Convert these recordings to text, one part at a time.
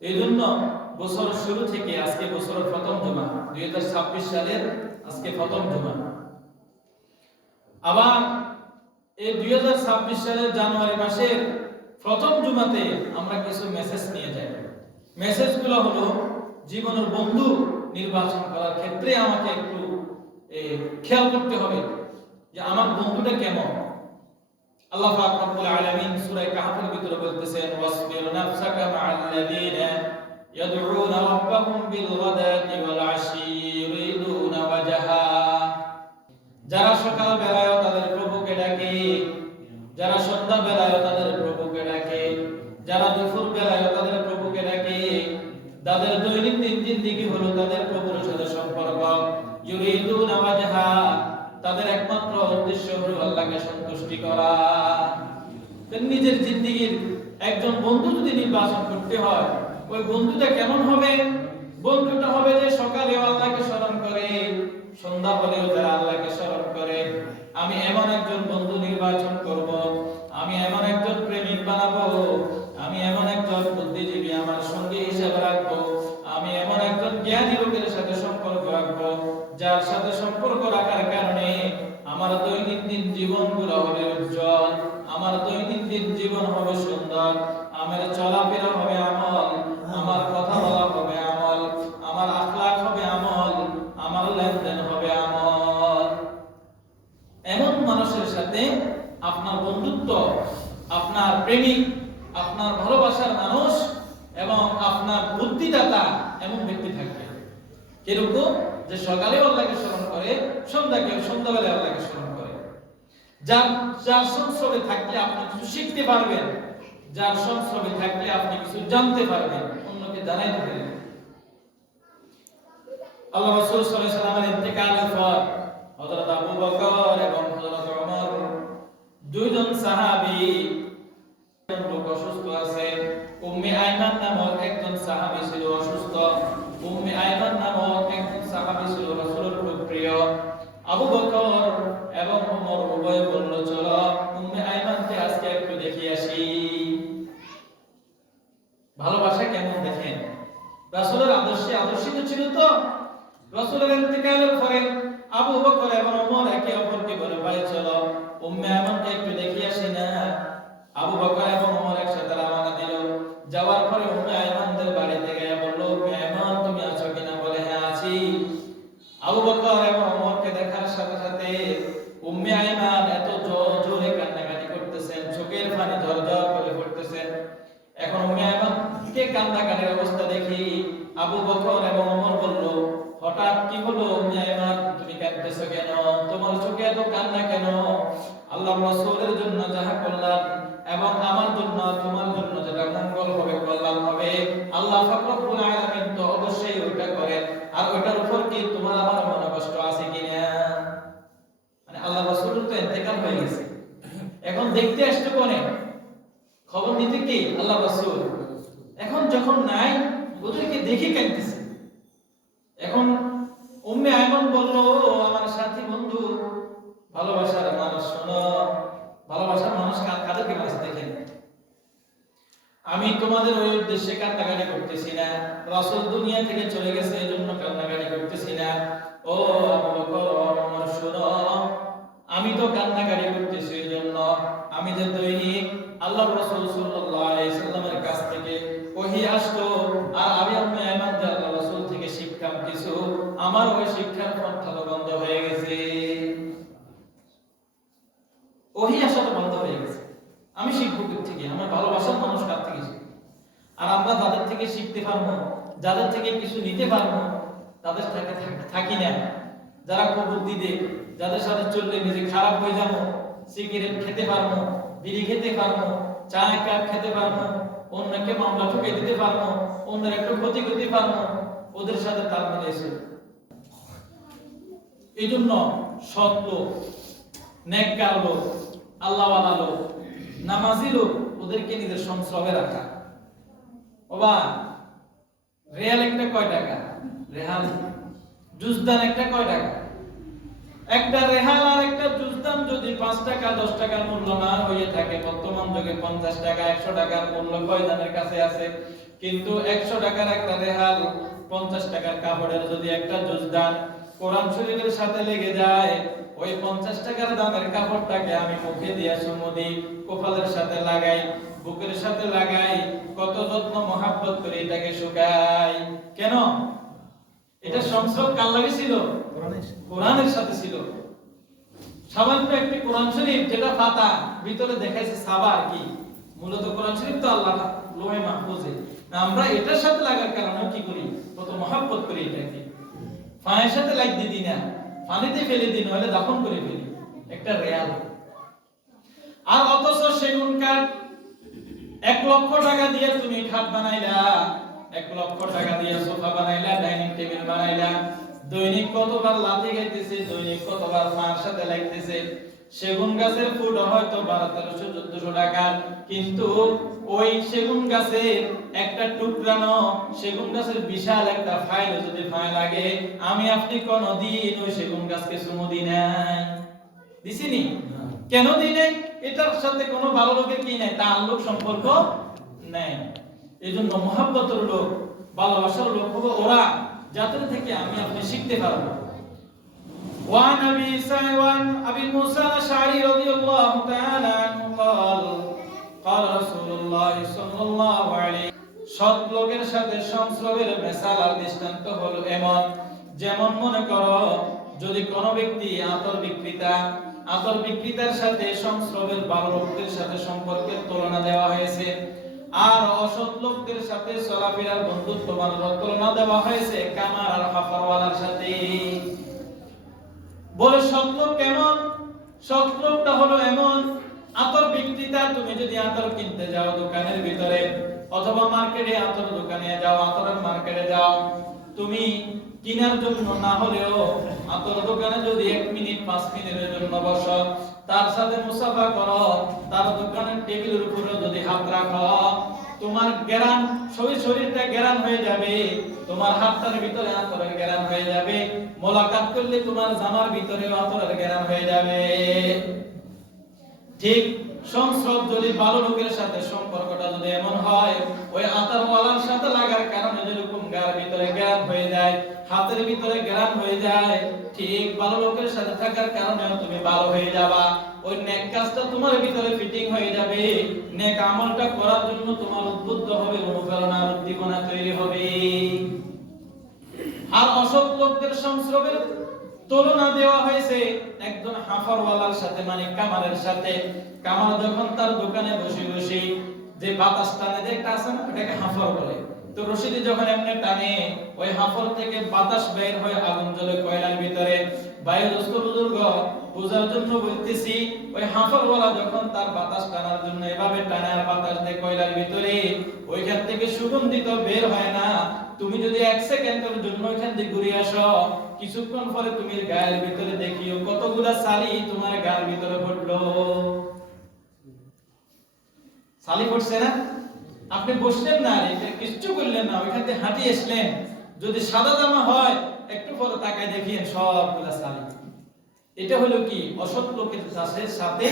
এই জন্য বছর শুরু থেকে আজকে বছরের প্রথম জুমা, 2026 সালের আজকে প্রথম জুমা। আবার এই 2026 সালের জানুয়ারি মাসের প্রথম জুমাতে আমরা কিছু মেসেজ নিয়ে যাই। মেসেজগুলো হলো জীবনের বন্ধু নির্বাচন করার ক্ষেত্রে আমাকে একটু খেয়াল করতে হবে যে আমার বন্ধুটা কেমন। আল্লাহ পাক রব্বুল আলামিন সূরা কাহফের ভিতরে বলতেছেন, ওয়াসবির নাফসাকা মা'আল্লাযীনা ইয়াদউনা রাব্বাহুম বিল গাদাতি ওয়াল আশি ইউরিদুনা ওয়াজহা। যারা সকাল বেলায় তাদের প্রভুকে ডাকে, যারা সন্ধ্যা বেলায় তাদের প্রভুকে ডাকে, যারা দুপুর বেলায় তাদের প্রভুকে ডাকে, তাদের দৈনন্দিন জিন্দেগি হলো তাদের প্রভুর সাথে সম্পর্ক। ইউরিদুনা ওয়াজহা, তাদের একমাত্র উদ্দেশ্য হলো আল্লাহকে সন্তুষ্টি করা। নিজের জিন্দেগির একজন বন্ধু যদি নির্বাচন করতে হয়, ওই বন্ধুটা কেমন হবে? বন্ধুটা হবে যে সকালেও আল্লাহকে স্মরণ করে, সন্ধ্যা হলেও যারা আল্লাহকে স্মরণ করে। আমি এমন একজন বন্ধু নির্বাচন করব, আমি এমন একজন প্রেমিক বানাবো, আমি এমন একজন বুদ্ধিজীবী আমার সঙ্গী হিসেবে রাখবো, আমি এমন একজন জ্ঞানী লোকের সাথে সম্পর্ক রাখবো, যার সাথে সম্পর্ক রাখার কারণে আমার দৈনন্দিন জীবনগুলো হবে উজ্জ্বল, আমার দৈনন্দিন জীবন হবে সুন্দর, আমার চলাফেরা হবে আমল, আমার কথা বলা হবে আমল, আমার আখলাক হবে আমল, আমার লেনদেন হবে আমল। এমন মানুষের সাথে আপনার বন্ধুত্ব, আপনার প্রেমিক, আপনার ভালোবাসার মানুষ এবং আপনার বুদ্ধিদাতা এমন ব্যক্তি থাকবে। কিরকম? যে সকালে আল্লাহকে স্মরণ করে, সন্ধ্যাবেলায় আল্লাহকে স্মরণ করে। যার সংস্রবে থাকলে আপনি কিছু শিখতে পারবেন, যার সংস্রবে থাকলে আপনি কিছু জানতে পারবেন, অন্যকে জানাইতে পারবেন। আল্লাহ রাসূল সাল্লাল্লাহু আলাইহি ওয়াসাল্লামের ইন্তেকালের পর হযরত আবু বকর এবং হযরত ওমর দুইজন সাহাবী লোক অসুস্থ আছে। উম্মে আইমান নামক একজন সাহাবী ছিল অসুস্থ। উম্মে আইমান নামক একজন সাহাবী ছিল রাসূলের খুব প্রিয়। আবু বকর এবং ওমর উভয় বলল, চলো উম্মে আইমানকে আজকে একটু দেখে আসি। ভালোবাসা কেমন দেখেন, রাসূলের আদর্শে আদর্শিত ছিল। তো রাসূলের ইন্তেকালের পরে আবু বকর এবং ওমর একে অপরকে বলে, ভাই চলো উম্মে আইমানকে একটু দেখে আসি না। আবু বকর এবং ওমর একসাথে রওনা দিল। যাওয়ার পরে উম্মে আইমানদের বাড়িতে গিয়ে বলল, উম্মে আইমান তুমি আছো কিনা? বলে, হ্যাঁ আছি। আবু বকর এবং ওমরকে দেখার সাথে সাথে উম্মে আইমান এত জোরে কান্নাকাটি করতেছেন, চোখের পানি ঝরঝর করে পড়তেছেন। এখন উম্মে আইমানকে কান্নাকাটির অবস্থা দেখি আবু বকর এবং ওমর বলল, হঠাৎ কি হলো উম্মে আইমান, তুমি কাঁদতেছো কেন? তোমার চোখে এত কান্না কেন? আল্লাহর রাসূলের জন্য যাহা কল্যাণ এবং আমার জন্য তোমার জন্য যেটা মঙ্গল হবে, কল্যাণ হবে, আল্লাহ পাক রব্বুল আলামিন তো অবশ্যই ওইটা করেন। আর ওইটার উপর কি তোমার আমার মনে কষ্ট আছে কিনা? মানে আল্লাহ রাসূলের তো ইন্তেকাল হয়ে গেছে, এখন দেখতে আসতে কোনে? খবর নিতে কি? আল্লাহ রাসূল। এখন যখন নাই, ওদেরকে দেখে কাঁদতেছে। এখন উম্মে আইমান বলল, আমার সাথী বন্ধু, ভালোবাসার মানুষ শোনো, ভালোবাসার মানুষ কাদেরকে বাঁচতে দেখেন। আমি তোমাদের ওই উদ্দেশ্যে কান্নাকাটি করতেছি না, রাসূল দুনিয়া থেকে চলে গেছে এই জন্য কান্নাকাটি করতেছি না। ও আবু বকর ওমর শোনো, আমি তো কান্নাকাটি করতেছি এই জন্য আমি যে দৈনিক আল্লাহর রাসূল সাল্লাল্লাহু আলাইহি সাল্লামের কাছ থেকে ওহী আসতো, আর আমি উম্মে আইমান যে আল্লাহর রাসূল থেকে শিক্ষা কিছু, আমার ওই শিক্ষার পন্থা বন্ধ হয়ে গেছে। ওহী আসা তো বন্ধ হয়ে গেছে, আমি শিখবো থেকে? আমার ভালোবাসার মানুষ কার থেকে শিখবো? আর আমরা যাদের থেকে শিখতে পারবো, যাদের থেকে কিছু নিতে পারবো, তাদের সাথে থাকি না। যারা কুবুদ্ধি দেয়, যাদের সাথে চললে নিজে খারাপ হয়ে যাবো, সিগারেট খেতে পারবো, বিড়ি খেতে পারবো, চা কাপ খেতে পারবো, অন্যকে মামলা ঠুকে দিতে পারবো, অন্যের একটু ক্ষতি করতে পারবো, ওদের সাথে তাল মিলিয়েছে। এই জন্য সৎ লোক, নেককার লোক, আল্লাহওয়ালা লোক, নামাজি লোক, ওদেরকে নিজের সংস্রবে রাখা। বাবা রিয়াল একটা কয় টাকা? রেহাল জুজদান একটা কয় টাকা? একটা রেহাল আর একটা জুজদান যদি 5 টাকা 10 টাকার মূল্য না হয়ে থাকে, বর্তমান যুগে 50 টাকা 100 টাকার মূল্য কয়জনের কাছে আছে? কিন্তু 100 টাকার একটা রেহাল, 50 টাকার কাপড়ের যদি একটা জুজদান কোরআন শরীফের সাথে লেগে যায়, ওই 50 টাকার দামের কাপড়টাকে আমি মুখে দিয়ে চুমু দিই, কপালের সাথে লাগাই, বুকের সাথে লাগাই, কত যত্ন মহাব্বত করে এটাকে শুকাই। কেন? এটা সংস্রব কার লাগে ছিল? কোরআনের সাথে ছিল। সামান্য একটি কোরআন শরীফ যেটা পাতা ভিতরে দেখাইছে সাবার কি, মূলত কোরআন শরীফ তো আল্লাহ লোহে মাহফুজে, আমরা এটার সাথে লাগার কারণে কি করি, কত মহাব্বত করি এটাকে। পায়ের সাথে লাগতে দিই না, পানিতে ফেলে দিই, নইলে দাফন করে ফেলি, একটা রেয়াল। আর অথচ সেগুন কাঠ 1 লক্ষ টাকা দিয়ে তুমি খাট বানাইলা, 1 লক্ষ টাকা দিয়ে সোফা বানাইলা, ডাইনিং টেবিল বানাইলা, দৈনিক কতবার লাথি খাইতেছে, দৈনিক কতবার পায়ের সাথে লাগতেছে। সেগুন গাছের ফুট হয়তো 1200-1400 টাকার, কিন্তু ওই সেগুন গাছের একটা টুকরানো সেগুন গাছের বিশাল একটা ফাইল যদি ফাইল লাগে, আমি আপনি কোনদিন ওই সেগুন গাছকে চুমু দিই নাই? দিছিনি? কেন দিই নাই? এটার সাথে কোনো ভালো লোকের কি নাই, তাআল্লুক সম্পর্ক নাই। এইজন্য মহব্বতের লোক, ভালোবাসার লোক হবে ওরা, যাদের থেকে আমি আপনি শিখতে পারবো। وعن أبي موسى الأشعري رضي الله تعالى عنه قال رسول الله صلى الله عليه সৎ লোকের সাথে সংস্রবের মিসাল আর দৃষ্টান্ত হলো এমন, যেমন মনে করো যদি কোনো ব্যক্তি আতর বিক্রেতার সাথে সংস্রবের ভালো লোকদের সাথে সম্পর্কের তুলনা দেওয়া হয়েছে, আর অসৎ লোকদের সাথে চলাফেরার বন্ধুত্ব বানানোর তুলনা দেওয়া হয়েছে কামার আর হাফারওয়ালার সাথে। বলে সৎ লোক কেমন? সৎ লোকটা হলো এমন, আতর বিক্রেতা, তুমি যদি আতর কিনতে যাও দোকানের ভিতরে অথবা মার্কেটে, আতর দোকানে যাও, আতরের মার্কেটে যাও, তুমি কেনার জন্য না হলেও আতর দোকানে যদি 1 মিনিট 5 মিনিটের জন্য বসো, তার সাথে মুসাফা করো, তার দোকানের টেবিলের উপরে যদি হাত রাখো, তোমার গ্রান শরীরটা গ্রান হয়ে যাবে, তোমার হাতটার ভিতরে আতরের গ্রান হয়ে যাবে, মোলাকাত করলে তোমার জামার ভিতরে আতরের গ্রান হয়ে যাবে। ঠিক সংস্রব যদি ভালো লোকের সাথে সম্পর্কটা যদি এমন হয়, ওই আতরওয়ালার সাথে লাগার কারণে যেরকম গার ভিতরে গ্রান হয়ে যায়, হাতের ভিতরে গ্রান হয়ে যায়, ঠিক ভালো লোকের সাথে থাকার কারণে তুমি ভালো হয়ে যাবা। ওই নেক কাজটা তোমার ভিতরে ফিটিং হয়ে যাবে, নেক আমলটা করার জন্য তোমার উদ্বুদ্ধ হবে, অনুপ্রেরণা উদ্দীপনা তৈরি হবে। আর অসৎ লোকদের সংস্রবের তুলনা দেওয়া হয়েছে একজন হাফারওয়ালার সাথে, মানে কামারের সাথে। কামার যখন তার দোকানে বসে বসে যে বাতাস টানে দেখতে আছে না, ওটাকে হাফার বলে। তো রশিদি যখন এমনি টানে, ওই হাফর থেকে বাতাস বের হয়ে আগুন জ্বলে কয়লার ভিতরে। বায়ু দোস্ত বুজুর্গ বোঝার জন্য বলতেছি, ওই হাফরওয়ালা যখন তার বাতাস টানার জন্য এভাবে টানে আর বাতাস দেয় কয়লার ভিতরে, ওইখান থেকে সুগন্ধিত বের হয় না। তুমি যদি 1 সেকেন্ডের জন্য ওইখান থেকে ঘুরে আসো, কিছুক্ষণ পরে তুমি গায়ের ভিতরে দেখিও কতগুলা সালি তোমার গায়ের ভিতরে পড়লো। সালি পড়ছে না? আপনি বসলেন না, এটা কিছু করলেন না, ওইখান থেকে হাঁটি আসলেন, যদি সাদা জামা হয় একটু পরে তাকায় দেখিয়েন সবগুলা সালি। এটা হলো কি? অসৎ লোকের সাথে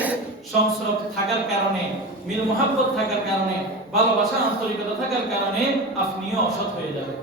সংস্রব থাকার কারণে, মিল মোহাব্বত থাকার কারণে, ভালোবাসা আন্তরিকতা থাকার কারণে আপনিও অসৎ হয়ে যাবেন।